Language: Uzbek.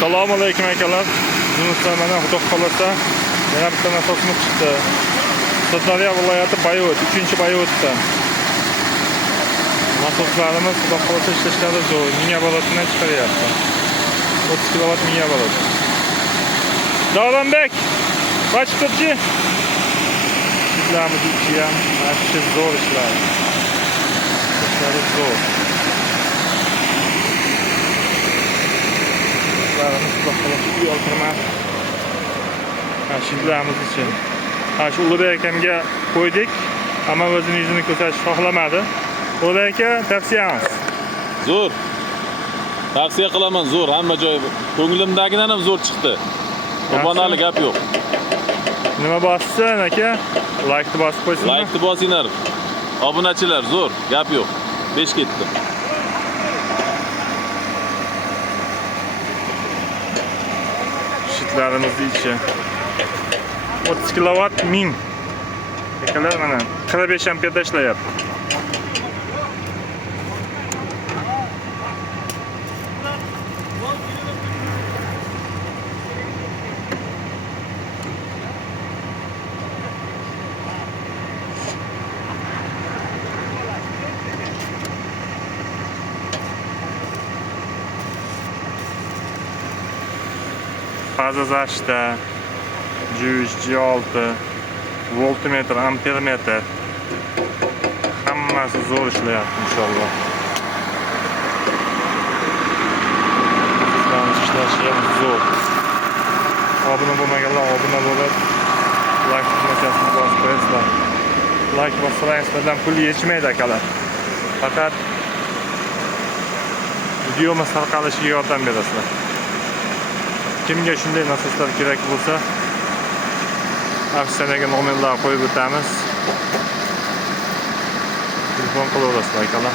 Assalomu alaykum akalar. Yunuslar mana xudo xolasa yana bitta nasosimiz chiqdi. Sirdaryo viloyati Bayot, 3-Bayotda. Nasoslarimiz xudo xolasa ishlashlari zo'r. Minga bolasidan chiqaryapti. 30 kilovat minga bolasi. Davronbek, qochib turchi. Ishlarimiz ichi ham ancha zo'r ishlar. Ishlari zo'r. Xudo xolasa uy oltirmas. Shizlarimiz için. Şu Ulubek akamga qo'ydik, ammo o'zini yuzini ko'rsatish xohlamadi. Ulubek aka, tavsiyamiz. Zo'r. Tavsiya qilaman, zo'r. Hamma joy ko'nglimdagidan ham zo'r chiqdi. Qurbonali gap yo'q. Nima bossin aka? Like bosib qo'ysinmi? Like bosinglar. Obunachilar zo'r, gap yo'q. 5 ketdi. Shitlarimizni ichi 30 kilovat 1000. Akalar mana 45 amperda ishlayapti. Faza zashta, G3, G6, voltmetr, ampermetr hammasi zo'r ishlayapti inshaalloh. Sizlarning ishlashi ham zo'r. Obuna bo'lmaganlar obuna bo'lib, like tugmachasini bosib qo'yasizlar. Like bossangiz pul yetmaydi akalar. Faqat videomiz tarqalishiga yordam berasizlar. Kimga shunday nasoslar kerak bo'lsa, aksiyaga nomerlar qo'yib o'tamiz. Telefon qilaverasizlar akalar.